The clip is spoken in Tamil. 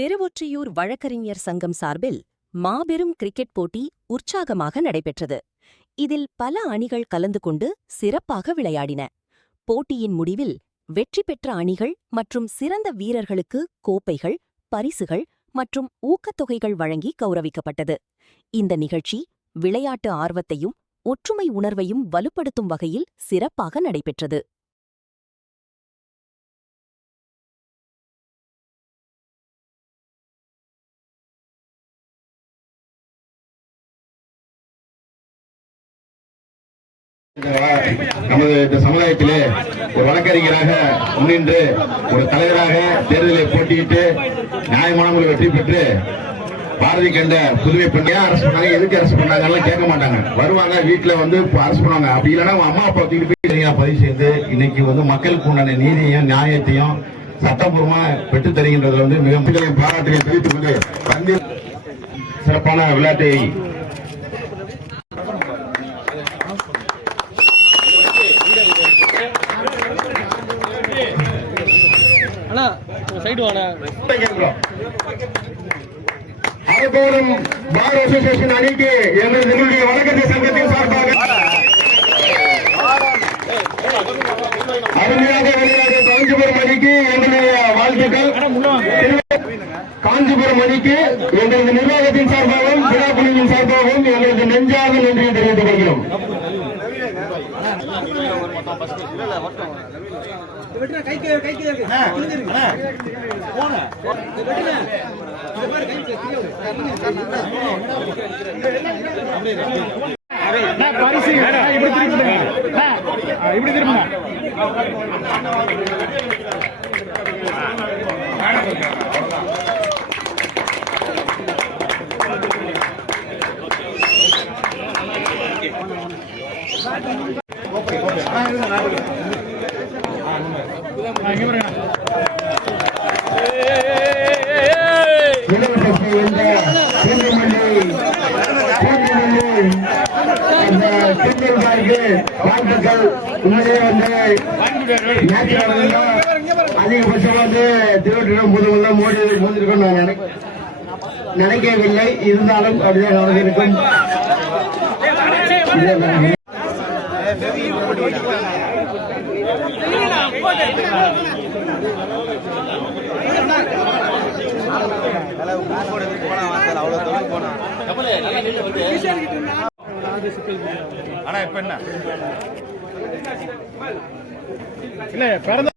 திருவொற்றியூர் வழக்கறிஞர் சங்கம் சார்பில் மாபெரும் கிரிக்கெட் போட்டி உற்சாகமாக நடைபெற்றது. இதில் பல அணிகள் கலந்து கொண்டு சிறப்பாக விளையாடின. போட்டியின் முடிவில் வெற்றி பெற்ற அணிகள் மற்றும் சிறந்த வீரர்களுக்கு கோப்பைகள், பரிசுகள் மற்றும் ஊக்கத்தொகைகள் வழங்கி கௌரவிக்கப்பட்டது. இந்த நிகழ்ச்சி விளையாட்டு ஆர்வத்தையும் ஒற்றுமை உணர்வையும் வலுப்படுத்தும் வகையில் சிறப்பாக நடைபெற்றது. நமது இந்த சமுதாயத்திலே ஒரு வழக்கறிஞராக முன்னின்று ஒரு தலைவராக தேர்தலை போட்டியிட்டு நியாயமான வெற்றி பெற்று பாரதி கண்ட புதுவை பெண்ணே அரசு பண்ணாங்க. எதுக்கு அரசு பண்ணாங்க கேட்க மாட்டாங்க. வருவாங்க, வீட்டுல வந்து அரசு பண்ணுவாங்க. அப்படி இல்லைன்னா அம்மா அப்பா பதிவு செய்து இன்னைக்கு வந்து மக்களுக்கு உண்டான நீதியையும் நியாயத்தையும் சட்டப்பூர்வமா பெற்று தருகின்றதுல மிக முக்கிய பாராட்டுகளை தெரிவித்துக் கொண்டு பந்தில் சிறப்பான விளையாட்டை அரக்கோணம் பார் அசோசியேஷன் அணிக்கு எங்களுடைய வழக்கறிஞர் சங்கத்தின் சார்பாக அருமையாக விளையாடு காஞ்சிபுரம் அணிக்கு எங்களுடைய வாழ்த்துக்கள். காஞ்சிபுரம் அணிக்கு எங்களது நிர்வாகத்தின் சார்பாகவும் விழாக்குழுவின் சார்பாகவும் எங்களது நெஞ்சாக நன்றியை தெரிவித்துக் கொள்கிறோம். இப்படி திரும்ப வாழ்த்துக்கள். உண்மையே வந்து அதிகபட்சம் வந்து திருவற்றிடம் புதுவெல்லாம் மோதிருக்கும் நான் நினைக்கவில்லை. இருந்தாலும் அப்படியே நடந்திருக்கும். ஆனா இப்ப என்ன இல்ல